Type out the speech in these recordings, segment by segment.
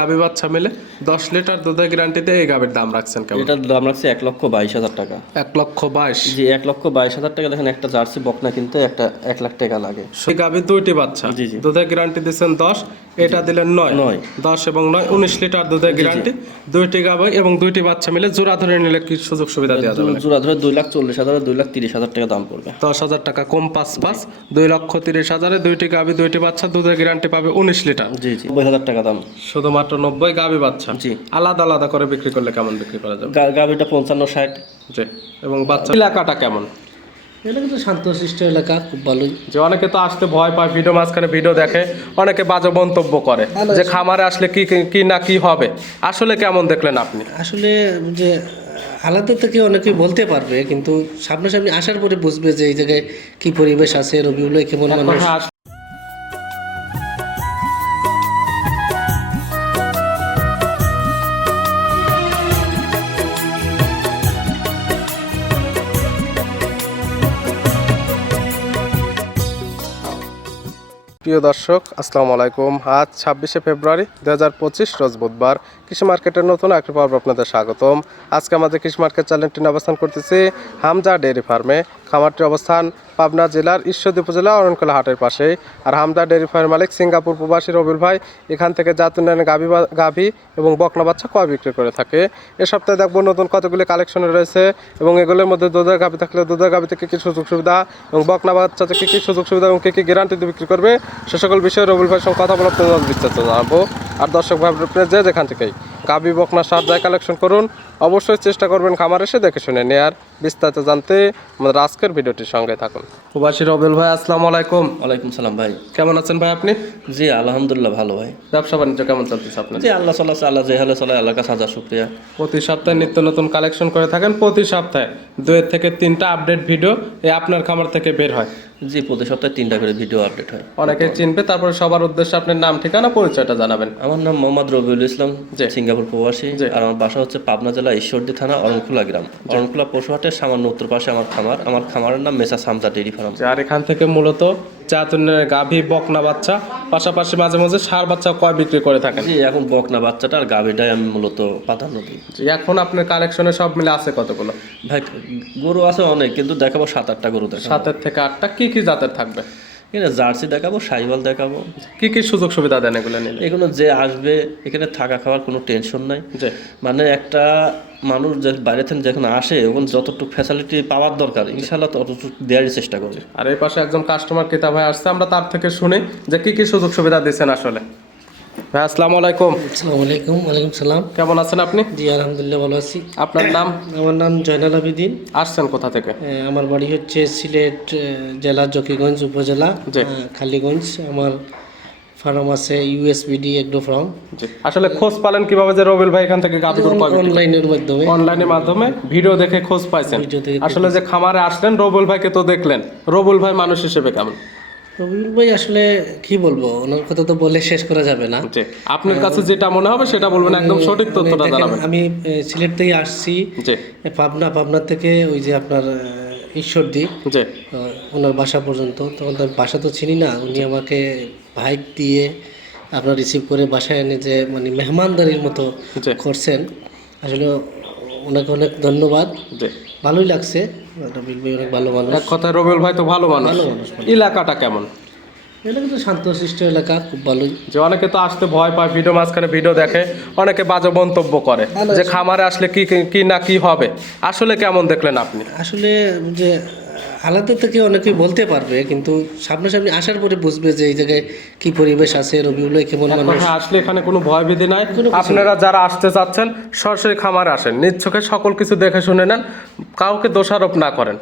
গাভী বাচ্চা মিলে দশ লিটার দুধের গ্যারান্টিতে এই গাভীর দাম রাখছেন কেমন? এটার দাম রাখছে এক লক্ষ বাইশ হাজার টাকা। এক লক্ষ বাইশ? জি এক লক্ষ বাইশ হাজার টাকা। দেখেন একটা জার্সি বকনা কিনতে একটা এক লাখ টাকা লাগে। সেই গাভীর দুইটি বাচ্চা। জি, জি। দুধের গ্যারান্টি দিচ্ছেন দশ এটা দিলেন নয়। নয়। দশ এবং নয় উনিশ লিটার দুধের গ্যারান্টি দুইটি গাভী এবং দুইটি বাচ্চা মিলে জোড়া ধরে নিলে কি সুযোগ সুবিধা দেওয়া যাবে? জোড়া ধরে দুই লাখ চল্লিশ হাজার দুই লাখ তিরিশ হাজার টাকা দাম পড়বে। দশ হাজার টাকা কম পাঁচ পাঁচ দুই লক্ষ তিরিশ হাজারে দুইটি গাভী দুইটি বাচ্চা দুধের গ্যারান্টি পাবে উনিশ লিটার। জি জি। নব্বই হাজার টাকা দাম। শুধুমাত্র নব্বই গাভী বাচ্চা। জি। আলাদা আলাদা করে বিক্রি করলে কেমন বিক্রি করা যাবে? গা- গাভিটা পঞ্চান্ন ষাট। জি এবং বাচ্চা এলাকাটা কেমন? এটা কিন্তু শান্তশিষ্ট এলাকা খুব ভালোই। যে অনেকে তো আসতে ভয় পায় ভিডিও মাঝখানে ভিডিও দেখে অনেকে বাজে মন্তব্য করে যে খামারে আসলে কি কি- না কি হবে। আসলে কেমন দেখলেন আপনি? আসলে যে আলাদা থেকে অনেকেই বলতে পারবে কিন্তু সামনাসামনি আসার পরে বুঝবে যে এই জায়গায় কি পরিবেশ আছে রবিউল কেমন মানুষ। প্রিয় দর্শক আসসালামু আলাইকুম। আজ ছাব্বিশে ফেব্রুয়ারি দু হাজার পঁচিশ রোজ বুধবার। কৃষি মার্কেটের নতুন একটি পর্ব আপনাদের স্বাগতম। আজকে আমাদের কৃষি মার্কেট চ্যানেলটি অবস্থান করতেছি হামজা ডেয়ারি ফার্মে। খামারটির অবস্থান পাবনা জেলার ঈশ্বরদী উপজেলা অরণকলা হাটের পাশে। আর হামজা ডেয়ারি ফার্মের মালিক সিঙ্গাপুর প্রবাসী রবিল ভাই এখান থেকে জাত উন্নয়নের গাভী গাভী এবং বকনা বাচ্চা কয় বিক্রি করে থাকে। এ সপ্তাহে দেখব নতুন কতগুলি কালেকশন রয়েছে এবং এগুলোর মধ্যে দুধের গাভী থাকলে দুধের গাভী থেকে কী সুযোগ সুবিধা এবং বকনা বাচ্চা থেকে কী সুযোগ সুবিধা এবং কী কী গ্যারান্টি দিয়ে বিক্রি করবে সে সকল বিষয়ে রবিউল ভাইয়ের সঙ্গে কথা বলে আপনাদের বিস্তারিত জানাব। আর দর্শক ভাই যে যেখান থেকেই গাভী বকনা সার কালেকশন করুন। অবশ্যই চেষ্টা করবেন খামার এসে দেখে শুনে নেয়ার বিস্তারিত জানতে আমাদের আজকের ভিডিওটির সঙ্গে থাকুন। প্রবাসী রবিউল ভাই আসসালামু আলাইকুম। ওয়ালাইকুম সালাম ভাই। কেমন আছেন ভাই আপনি? জি আলহামদুলিল্লাহ ভালো ভাই। ব্যবসা বাণিজ্য কেমন চলতেছে আপনার? জি আল্লাহ সাল্লাহ আল্লাহ যে হালে চলে আল্লাহ কাছে হাজার শুক্রিয়া। প্রতি সপ্তাহে নিত্য নতুন কালেকশন করে থাকেন প্রতি সপ্তাহে দুই থেকে তিনটা আপডেট ভিডিও এই আপনার খামার থেকে বের হয়। জি প্রতি সপ্তাহে তিনটা করে ভিডিও আপডেট হয়। অনেকে চিনবে তারপরে সবার উদ্দেশ্যে আপনার নাম ঠিকানা পরিচয়টা জানাবেন। আমার নাম মোহাম্মদ রবিউল ইসলাম। সিঙ্গাপুর প্রবাসী। আর আমার বাসা হচ্ছে পাবনা জেলা ঈশ্বরদী থানা অরণখোলা গ্রাম। অরণখোলা পশুহাটের সামান্য উত্তর পাশে আমার খামার। আমার খামারের নাম মেসা সামজা ডেরি ফার্ম। আর এখান থেকে মূলত চাতুনের গাভী বকনা বাচ্চা পাশাপাশি মাঝে মাঝে সার বাচ্চা কয় বিক্রি করে থাকেন? জি এখন বকনা বাচ্চাটা আর গাভিটাই আমি মূলত প্রাধান্য দিই। এখন আপনার কালেকশনে সব মিলে আছে কতগুলো? ভাই গরু আছে অনেক কিন্তু দেখাবো সাত আটটা গরু দেখাবো। সাতের থেকে আটটা কি কি জাতের থাকবে? এখানে জার্সি দেখাবো সাইওয়াল দেখাবো। কি কি সুযোগ সুবিধা দেন এগুলো নিলে? এগুলো যে আসবে এখানে থাকা খাওয়ার কোনো টেনশন নাই। যে মানে একটা মানুষ যে বাইরে থেকে যখন আসে ওখানে যতটুকু ফ্যাসিলিটি পাওয়ার দরকার ইনশাল্লাহ ততটুকু দেওয়ার চেষ্টা করবে। আর এই পাশে একজন কাস্টমার ক্রেতা ভাই আসছে আমরা তার থেকে শুনি যে কি কি সুযোগ সুবিধা দিচ্ছেন আসলে। ভাই আসসালামু আলাইকুম। আসসালামু আলাইকুম ওয়ালাইকুম সালাম। কেমন আছেন আপনি? জি আলহামদুলিল্লাহ ভালো আছি। আপনার নাম? আমার নাম জয়নাল আবিদিন। আসছেন কোথা থেকে? আমার বাড়ি হচ্ছে সিলেট জেলা জকিগঞ্জ উপজেলা খালিগঞ্জ। আমার ফার্ম আছে ইউএসবিডি এগ্রো ফার্ম। আসলে খোঁজ পালেন কীভাবে যে রবিল ভাই এখান থেকে গাভী গরু পাবে? অনলাইনের মাধ্যমে। অনলাইনের মাধ্যমে ভিডিও দেখে খোঁজ পাইছেন। ভিডিও আসলে যে খামারে আসলেন রবুল ভাইকে তো দেখলেন। রবুল ভাই মানুষ হিসেবে কেমন? রবিউল ভাই আসলে কি বলব? ওনার কথা তো বলে শেষ করা যাবে না। আপনার কাছে যেটা মনে হবে সেটা বলবেন। একদম সঠিক তথ্যটা জানাবেন। আমি সিলেট থেকে আসছি। পাবনা পাবনা থেকে ওই যে আপনার ঈশ্বরদী। ওনার বাসা পর্যন্ত। তখন তো বাসা তো চিনি না। উনি আমাকে বাইক দিয়ে আপনার রিসিভ করে বাসায় এনে যে মানে মেহমানদারির মতো করছেন। আসলে ওনাকে অনেক ধন্যবাদ। ভালোই লাগছে। রবিল ভাই অনেক ভালো মানুষ। এক কথায় রবিউল ভাই তো ভালো মানুষ। ভালো মানুষ এলাকাটা কেমন? এটা কিন্তু শান্তশিষ্ট এলাকা খুব ভালোই। যে অনেকে তো আসতে ভয় পায় ভিডিও মাঝখানে ভিডিও দেখে। অনেকে বাজে মন্তব্য করে যে খামারে আসলে কি কি- কি না কি হবে। আসলে কেমন দেখলেন আপনি? আসলে যে আলাদা থেকে অনেকে বলতে পারবে কিন্তু সামনাসামনি আসার পরে বুঝবে যে এই জায়গায় কি পরিবেশ আছে রবিউল কেমন মানুষ। আসলে এখানে কোনো ভয় ভীতি নাই আপনারা যারা আসতে চাচ্ছেন সরাসরি খামারে আসেন। নিজ চোখে সকল কিছু দেখে শুনে নেন কাউকে দোষারোপ না করেন।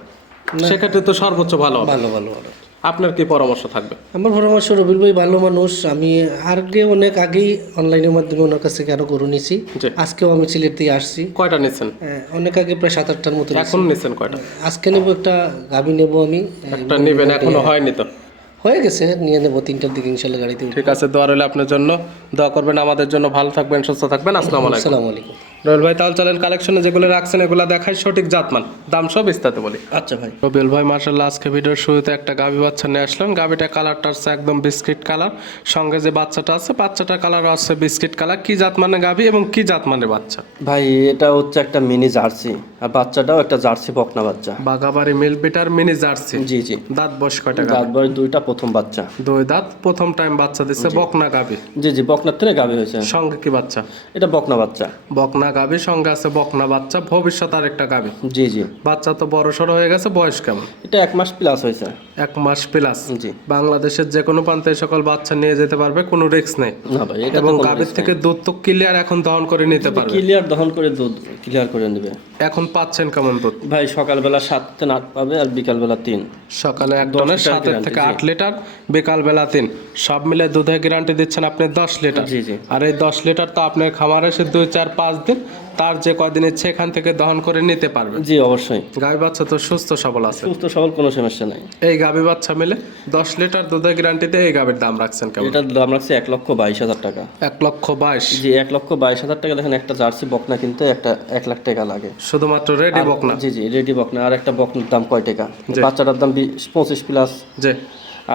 সেক্ষেত্রে তো সর্বোচ্চ ভালো ভালো ভালো ভালো। আপনার কি পরামর্শ থাকবে? আমার পরামর্শ রবিল ভাই ভালো মানুষ। আমি আগে অনেক আগেই অনলাইনের মাধ্যমে ওনার কাছ থেকে আরও গরু নিছি। আজকেও আমি সিলেট দিয়ে আসছি। কয়টা নিচ্ছেন হ্যাঁ, অনেক আগে প্রায় সাত আটটার মতো। এখন নিচ্ছেন কয়টা? আজকে নেব একটা গাভি নেব আমি। একটা নিবেন এখনও হয়নি তো? হয়ে গেছে নিয়ে নেব তিনটার দিকে ইনশাল্লাহ গাড়িতে ঠিক আছে দোয়া রইলে আপনার জন্য। দোয়া করবেন আমাদের জন্য। ভালো থাকবেন সুস্থ থাকবেন। আসসালামু আলাইকুম। রবিউল ভাই তাহলে চলেন কালেকশনে যেগুলো রাখছেন এগুলো দেখাই সঠিক জাতমান। দাম সব বিস্তারিত বলি। আচ্ছা ভাই। রবিউল ভাই মার্শাল্লাহ আজকে ভিডিওর শুরুতে একটা গাভি বাচ্চা নিয়ে আসলাম। গাভিটা কালারটা হচ্ছে একদম বিস্কিট কালার সঙ্গে যে বাচ্চাটা আছে বাচ্চাটার কালার আছে বিস্কিট কালার কি জাত মানে গাভি এবং কি জাত মানে বাচ্চা? ভাই এটা হচ্ছে একটা মিনি জার্সি। আর বাচ্চাটাও একটা জার্সি বকনা বাচ্চা। বাগাবাড়ি মিল বিটার মিনি জার্সি। জি জি। দাঁত বয়স কয়টা দাঁত বয়স দুইটা প্রথম বাচ্চা। দুই দাঁত প্রথম টাইম বাচ্চা দিচ্ছে বকনা গাভি। জি জি বকনার থেকে গাভী হয়েছে। সঙ্গে কি বাচ্চা? এটা বকনা বাচ্চা। বকনা গাভি সঙ্গে আছে বকনা বাচ্চা ভবিষ্যৎ আর একটা গাভি। জি জি। বাচ্চা তো বড় সড়ো হয়ে গেছে বয়স কেমন? এটা এক মাস প্লাস হয়েছে। এক মাস প্লাস জি। বাংলাদেশের যে কোনো প্রান্তে সকল বাচ্চা নিয়ে যেতে পারবে কোনো রিস্ক নেই। না ভাই এটা এবং গাভীর থেকে দুধ তো ক্লিয়ার এখন দহন করে নিতে পারবে। ক্লিয়ার দহন করে দুধ ক্লিয়ার করে নেবে। এখন পাচ্ছেন কেমন দুধ? ভাই সকালবেলা সাত থেকে আট পাবে আর বিকালবেলা তিন। সকালে এক টনের সাতের থেকে। আট লিটার বিকালবেলা তিন। সব মিলে দুধের গ্যারান্টি দিচ্ছেন আপনি দশ লিটার। জি জি। আর এই দশ লিটার তো আপনার খামারে এসে দুই চার পাঁচ দিন তার যে কয়দিন ইচ্ছে এখান থেকে দহন করে নিতে পারবে। জি অবশ্যই। গাভী বাচ্চা তো সুস্থ সবল আছে। সুস্থ সবল কোনো সমস্যা নাই। এই গাভী বাচ্চা মিলে দশ লিটার দুধের গ্যারান্টিতে এই গাভীর দাম রাখছেন কেমন? এটার দাম রাখছে এক লক্ষ বাইশ হাজার টাকা। এক লক্ষ বাইশ? জি এক লক্ষ বাইশ হাজার টাকা। দেখেন একটা জার্সি বকনা কিনতে একটা এক লাখ টাকা লাগে। শুধুমাত্র রেডি বকনা? জি জি রেডি বকনা। আর একটা বকনার দাম কয় টাকা? বাচ্চাটার দাম পঁচিশ প্লাস যে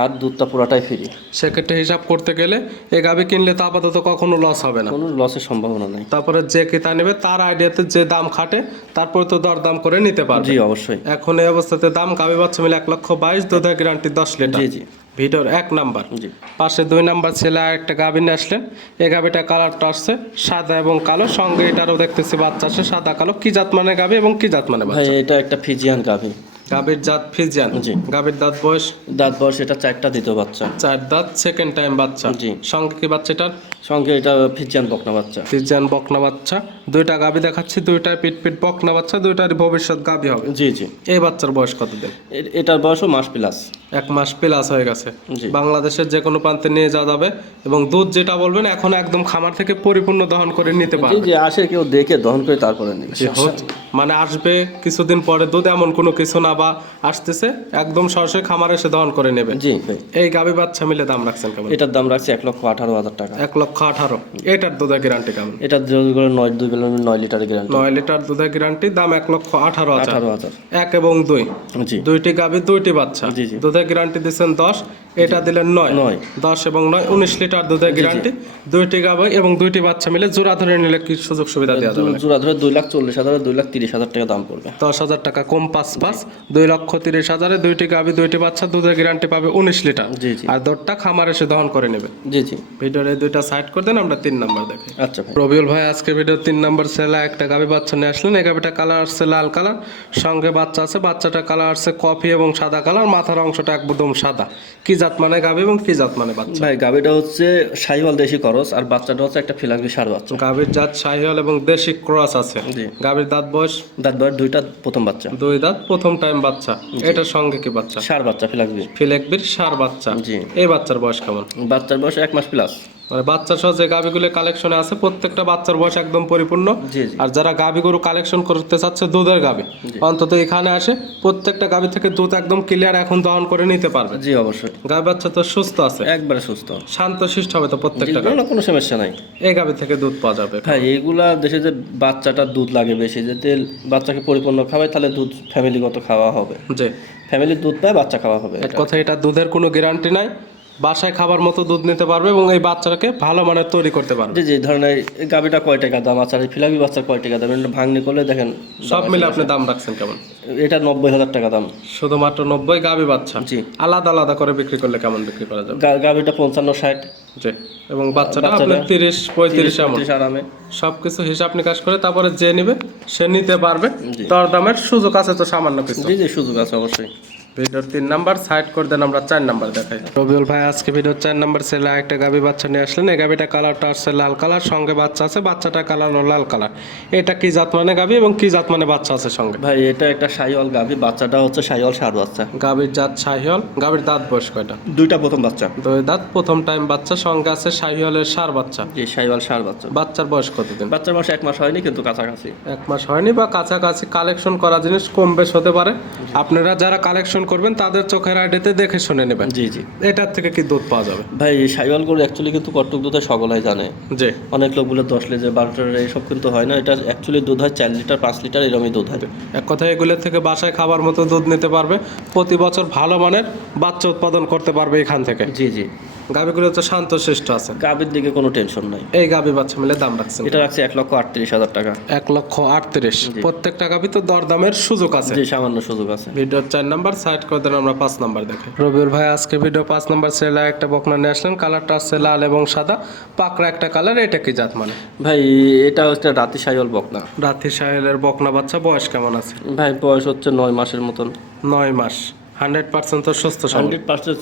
আর দুধটা পুরাটাই ফ্রি সেক্ষেত্রে হিসাব করতে গেলে এই গাভী কিনলে তো আপাতত কখনো লস হবে না। কোনো লসের সম্ভাবনা নেই। তারপরে যে ক্রেতা নেবে তার আইডিয়াতে যে দাম খাটে তারপরে তো দর দাম করে নিতে পারবে। জি অবশ্যই। এখন এই অবস্থাতে দাম গাভী বাচ্চা মিলে এক লক্ষ বাইশ দুধের গ্যারান্টি দশ লিটার। জি জি। ভিডিওর এক নাম্বার। জি। পাশে দুই নাম্বার ছেলে একটা গাভী নিয়ে আসলেন। এই গাভীটা কালারটা আসছে সাদা এবং কালো। সঙ্গে এটারও দেখতেছি বাচ্চা আছে সাদা কালো। কি জাত মানে গাভী এবং কি জাত মানে ভাই এটা একটা ফিজিয়ান গাভী। গাভীর জাত ফিজিয়ান। জি। গাভীর দাঁত বয়স? দাঁত বয়স এটা চারটা দ্বিতীয় বাচ্চা। চার দাঁত সেকেন্ড টাইম বাচ্চা। জি। সঙ্গে কি বাচ্চাটার? সঙ্গে এটা ফিজিয়ান বকনা বাচ্চা। ফিজিয়ান বকনা বাচ্চা। দুইটা গাভী দেখাচ্ছি দুইটার পিট পিট বকনা বাচ্চা দুইটার ভবিষ্যৎ গাভী হবে। জি জি। এই বাচ্চার বয়স কতদিন এ- এটার বয়সও মাস প্লাস। এক মাস প্লাস হয়ে গেছে। জি। বাংলাদেশের যে কোনো প্রান্তে নিয়ে যাওয়া যাবে এবং দুধ যেটা বলবেন এখন একদম খামার থেকে পরিপূর্ণ দহন করে নিতে পারবে। জি আসে কেউ দেখে দহন করে তারপরে নেবে। মানে আসবে কিছুদিন পরে দুধ এমন কোনো কিছু না বা আসতেছে একদম সরাসরি খামারে এসে দহন করে নেবে। জি। এই গাবি বাচ্চা মিলে দাম রাখছেন কেমন? এটার দাম রাখছে এক লক্ষ আঠারো হাজার টাকা। এক লক্ষ আঠারো। এটার দুধের গ্যারান্টি কেমন? এটার করে নয় দুই বেলা নয় লিটার গ্যারান্টি নয় লিটার দুধের গ্যারান্টি দাম এক লক্ষ আঠারো হাজার। আঠারো হাজার। এক এবং দুই। জি। দুইটি গাবি দুইটি বাচ্চা। জি, জি। দুধের গ্যারান্টি দিচ্ছেন দশ এটা দিলেন নয়। নয়। দশ এবং নয় উনিশ লিটার দুধের গ্যারান্টি। দুইটি গাভী এবং দুইটি বাচ্চা মিলে জোড়া ধরে নিলে কি সুযোগ সুবিধা দেওয়া যাবে? জোড়া ধরে দুই লাখ চল্লিশ হাজার দুই লাখ তিরিশ হাজার টাকা দাম পড়বে। দশ হাজার টাকা কম পাঁচ পাঁচ দুই লক্ষ তিরিশ হাজারে দুইটি গাভী দুইটি বাচ্চা দুধের গ্যারান্টি পাবে উনিশ লিটার। জি জি। আর দরটা খামার এসে দহন করে নেবে। জি জি। ভিডিওর এই দুইটা সাইড করে দেন আমরা তিন নাম্বার দেখি আচ্ছা ভাই। রবিউল ভাই আজকে ভিডিও তিন নাম্বার সেলা একটা গাভী বাচ্চা নিয়ে আসলেন। এই গাভীটা কালার আসছে লাল কালার সঙ্গে বাচ্চা আছে। বাচ্চাটা কালার আসছে কফি এবং সাদা কালার মাথার অংশটা একদম সাদা। কি জাত মানে গাবে এবং কি জাত মানে বাচ্চা। ভাই গাবিটা হচ্ছে শাহিওয়াল দেশি করস আর বাচ্চাটা হচ্ছে একটা ফিলাকবি সার বাচ্চা। গাভীর জাত শাহিওয়াল এবং দেশি ক্রস আছে। জি। গাভীর দাঁত বয়স? দাঁত বয়স দুইটা প্রথম বাচ্চা। দুই দাঁত প্রথম টাইম বাচ্চা। এটার সঙ্গে কি বাচ্চা? সার বাচ্চা ফিলাকবি ফিলেকবির সার বাচ্চা। জি। এই বাচ্চার বয়স কেমন? বাচ্চার বয়স এক মাস প্লাস মানে বাচ্চা সহ যে গাভীগুলো কালেকশনে আছে প্রত্যেকটা বাচ্চার বয়স একদম পরিপূর্ণ। আর যারা গাভী গরু কালেকশন করতে চাচ্ছে দুধের গাভী। অন্তত এখানে আসে প্রত্যেকটা গাভী থেকে দুধ একদম ক্লিয়ার এখন দহন করে নিতে পারবে। জি অবশ্যই। গাভী বাচ্চা তো সুস্থ আছে। একবারে সুস্থ। শান্ত শিষ্ট হবে তো প্রত্যেকটা না কোনো সমস্যা নাই। এই গাভী থেকে দুধ পাওয়া যাবে। ভাই এগুলা দেশে যে বাচ্চাটা দুধ লাগে বেশি যে তেল বাচ্চাকে পরিপূর্ণ খাওয়ায় তাহলে দুধ ফ্যামিলিগত খাওয়া হবে। জি। ফ্যামিলির দুধ পায় বাচ্চা খাওয়া হবে। এক কথা এটা দুধের কোনো গ্যারান্টি নাই। বাসায় খাবার মতো দুধ নিতে পারবে এবং এই বাচ্চাটাকে ভালো মানের তৈরি করতে পারবে। জি জি ধরেন এই গাবিটা কয় টাকা দাম আছে? আর এই ফিলাবি বাচ্চার কয় টাকা দাম? এটা ভাঙনি করলে দেখেন সব মিলে আপনি দাম রাখছেন কেমন? এটা নব্বই হাজার টাকা দাম। শুধুমাত্র নব্বই গাভী বাচ্চা। জি। আলাদা আলাদা করে বিক্রি করলে কেমন বিক্রি করা যাবে? গাবিটা পঞ্চান্ন ষাট। জি এবং বাচ্চাটা আপনার তিরিশ পঁয়ত্রিশ আরামে। সবকিছু হিসাব নিকাশ করে তারপরে যে নিবে সে নিতে পারবে। দর দামের সুযোগ আছে তো সামান্য কিছু। জি জি সুযোগ আছে অবশ্যই। ভিডিওর তিন নাম্বার সাইড করে দেন আমরা চার নাম্বার দেখাই। রবিউল ভাই আজকে ভিডিওর চার নাম্বার ছেলে একটা গাভী বাচ্চা নিয়ে আসলেন। এই গাভীটা কালারটা আসছে লাল কালার সঙ্গে বাচ্চা আছে বাচ্চাটা কালার লাল কালার এটা কি জাত মানে গাভী এবং কি জাত মানে বাচ্চা আছে সঙ্গে? ভাই এটা একটা সাইওয়াল গাভি বাচ্চাটা হচ্ছে সাইওয়াল সার বাচ্চা। গাভীর জাত শাহিওয়াল গাভীর দাঁত বয়স কয়টা? দুইটা প্রথম বাচ্চা। দুই দাঁত প্রথম টাইম বাচ্চা সঙ্গে আছে শাহিওয়ালের সার বাচ্চা। জি সাইওয়াল সার বাচ্চা। বাচ্চার বয়স কতদিন? বাচ্চার বয়স এক মাস হয়নি কিন্তু কাছাকাছি। এক মাস হয়নি বা কাছাকাছি কালেকশন করা জিনিস কম বেশ হতে পারে। আপনারা যারা কালেকশন করবেন তাদের চোখের আইডিতে দেখে শুনে নেবেন। জি জি। এটার থেকে কি দুধ পাওয়া যাবে? ভাই সাইওয়াল গরু অ্যাকচুয়ালি কিন্তু কটক দুধ সকলাই জানে। যে অনেক লোক বলে দশ লিটার বারো লিটার এইসব কিন্তু হয় না। এটা অ্যাকচুয়ালি দুধ হয় চার লিটার পাঁচ লিটার এরকমই দুধ হয়। এক কথায় এগুলোর থেকে বাসায় খাবার মতো দুধ নিতে পারবে। প্রতি বছর ভালো মানের বাচ্চা উৎপাদন করতে পারবে এখান থেকে। জি জি। গাভিগুলো তো শান্ত শিষ্ট আছে। গাভীর দিকে কোনো টেনশন নাই। এই গাভি বাচ্চা মিলে দাম রাখছেন এটা রাখছে এক লক্ষ আটত্রিশ হাজার টাকা। এক লক্ষ আটত্রিশ। প্রত্যেকটা গাভি তো দরদামের সুযোগ আছে। সামান্য সুযোগ আছে। ভিডিওর চার নাম্বার সাইড করে দেন আমরা পাঁচ নাম্বার দেখাই। রবিউল ভাই আজকে ভিডিও পাঁচ নাম্বার সেলা একটা বকনা নিয়ে আসলেন। কালারটা আসছে লাল এবং সাদা পাকড়া একটা কালার এটা কি জাত মানে? ভাই এটা হচ্ছে রাতি সাইওয়াল বকনা। রাথি সাহেলের বকনা বাচ্চা বয়স কেমন আছে? ভাই বয়স হচ্ছে নয় মাসের মতন। নয় মাস। হান্ড্রেড পার্সেন্ট তো সুস্থ হান্ড্রেড পার্সেন্ট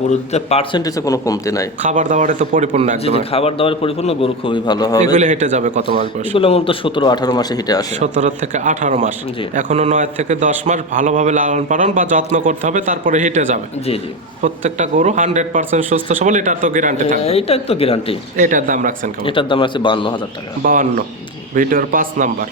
গরু দিতে পার্সেন্টেজে কোনো কমতি নাই। খাবার দাবারে তো পরিপূর্ণ একদম। খাবার দাবার পরিপূর্ণ গরু খুবই ভালো হবে। এগুলো হেঁটে যাবে কত মাস বয়স? এগুলো মূলত সতেরো আঠারো মাসে হিটে আসে। সতেরো থেকে আঠারো মাস। জি। এখনও নয় থেকে দশ মাস ভালোভাবে লালন পালন বা যত্ন করতে হবে তারপরে হেঁটে যাবে। জি জি। প্রত্যেকটা গরু হান্ড্রেড পার্সেন্ট সুস্থ সবল এটার তো গ্যারান্টি থাকবে। এইটার তো গ্যারান্টি এটার দাম রাখছেন এটার দাম আছে বান্ন হাজার টাকা। বাউান্ন। ভিডিওর পাঁচ নাম্বার।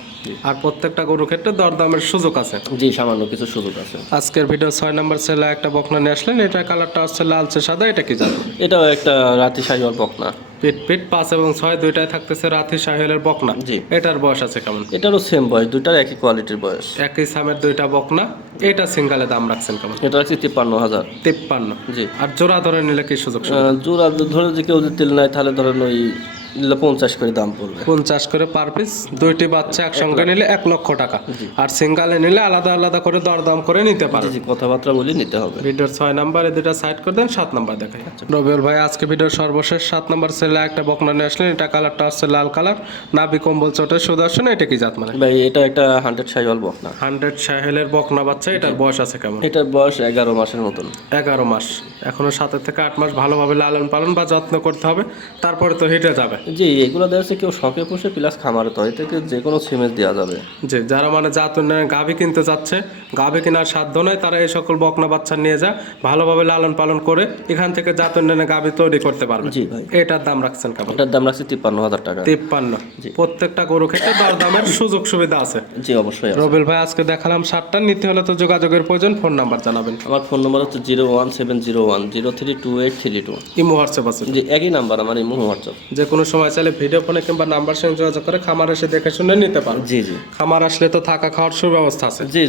আর প্রত্যেকটা গরুর ক্ষেত্রে দরদামের সুযোগ আছে। জি সামান্য কিছু সুযোগ আছে। আজকের ভিডিও ছয় নাম্বার সেলা একটা বকনা নিয়ে আসলেন এটা কালারটা আসছে লালচে সাদা এটা কি জানো? এটাও একটা রাতি সাইওয়াল বকনা। পিট পিট পাঁচ এবং ছয় দুইটাই থাকতেছে রাথি সাহেলের বকনা। জি। এটার বয়স আছে কেমন? এটারও সেম বয়স দুইটার একই কোয়ালিটির বয়স। একই সামের দুইটা বকনা এটা সিঙ্গালে দাম রাখছেন কেমন? এটা রাখছি তিপ্পান্ন হাজার। তিপ্পান্ন। জি। আর জোড়া ধরে নিলে কি সুযোগ জোড়া ধরে যে কেউ যদি তেল নেয় তাহলে ধরেন ওই পঞ্চাশ করে দাম পড়বে। পঞ্চাশ করে পার পিস দুইটি বাচ্চা একসঙ্গে নিলে এক লক্ষ টাকা। আর সিঙ্গালে নিলে আলাদা আলাদা করে দরদাম করে নিতে পারে। কথাবার্তা বলি নিতে হবে। ভিডিওর ছয় নাম্বারে দুটা সাইড করে দেন সাত নাম্বার দেখাই। রবিউল ভাই আজকে ভিডিওর সর্বশেষ সাত নাম্বার সেলে একটা বকনা নিয়ে আসলেন। এটা কালারটা আসছে লাল কালার নাবি কম্বল চটের সুদর্শন এটা কি জাত মানে? ভাই এটা একটা হান্ড্রেড সাইওয়াল বকনা। হান্ড্রেড সাহেলের বকনা বাচ্চা এটার বয়স আছে কেমন? এটার বয়স এগারো মাসের মতন। এগারো মাস। এখনও সাতের থেকে আট মাস ভালোভাবে লালন পালন বা যত্ন করতে হবে। তারপরে তো হেঁটে যাবে। জি এগুলো দেখা যাচ্ছে কেউ শখে পুষে প্লাস খামারে তো এতে যে কোনো সিমেজ দেওয়া যাবে। যে যারা মানে জাত উন্নয়নে গাভী কিনতে চাচ্ছে গাভী কেনার সাধ্য নয় তারা এই সকল বকনা বাচ্চা নিয়ে যা ভালোভাবে লালন পালন করে এখান থেকে জাত উন্নয়নে গাভী তৈরি করতে পারবে। জি ভাই। এটার দাম রাখছেন কেমন? এটার দাম রাখছি তিপ্পান্ন হাজার টাকা। তিপ্পান্ন। প্রত্যেকটা গরু ক্ষেত্রে দরদামের সুযোগ সুবিধা আছে। জি অবশ্যই রবিল ভাই আজকে দেখালাম সাতটা নিতে হলে তো যোগাযোগের প্রয়োজন ফোন নাম্বার জানাবেন। আমার ফোন নম্বর হচ্ছে zero one seven zero one zero three two eight three two. Imo WhatsApp আছে। জি একই নাম্বার আমার এই হোয়াটসঅ্যাপ। যে কোনো সময় চাইলে ভিডিও ফোনে কিংবা নাম্বার সঙ্গে যোগাযোগ করে খামার এসে দেখে শুনে নিতে পারো। জি জি। খামার আসলে তো থাকা খাওয়ার সুব্যবস্থা আছে। জি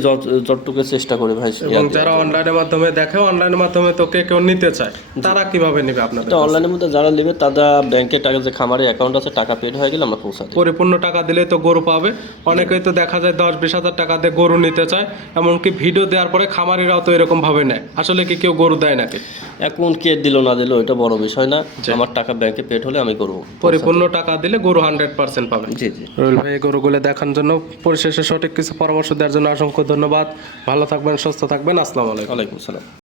যতটুকু চেষ্টা করি ভাই এবং যারা অনলাইনের মাধ্যমে দেখে অনলাইনের মাধ্যমে তো কে কেউ নিতে চায় তারা কীভাবে নেবে আপনাদের অনলাইনের মধ্যে যারা নেবে তারা ব্যাংকে টাকা যে খামারে অ্যাকাউন্ট আছে টাকা পেড হয়ে গেলে আমরা পৌঁছা পরিপূর্ণ টাকা দিলে তো গরু পাবে। অনেকেই তো দেখা যায় দশ বিশ হাজার টাকা দিয়ে গরু নিতে চায় এমনকি ভিডিও দেওয়ার পরে খামারিরাও তো এরকম ভাবে নেয়। আসলে কি কেউ গরু দেয় নাকি? এখন কে দিল না দিল এটা বড় বিষয় না। আমার টাকা ব্যাংকে পেড হলে আমি করব। পরিপূর্ণ টাকা দিলে গরু হান্ড্রেড পার্সেন্ট পাবে। জি জি। রুল ভাই গরুগুলো দেখার জন্য পরিশেষে সঠিক কিছু পরামর্শ দেওয়ার জন্য অসংখ্য ধন্যবাদ। ভালো থাকবেন সুস্থ থাকবেন। আসসালামু আলাইকুম। আলাইকুম সালাম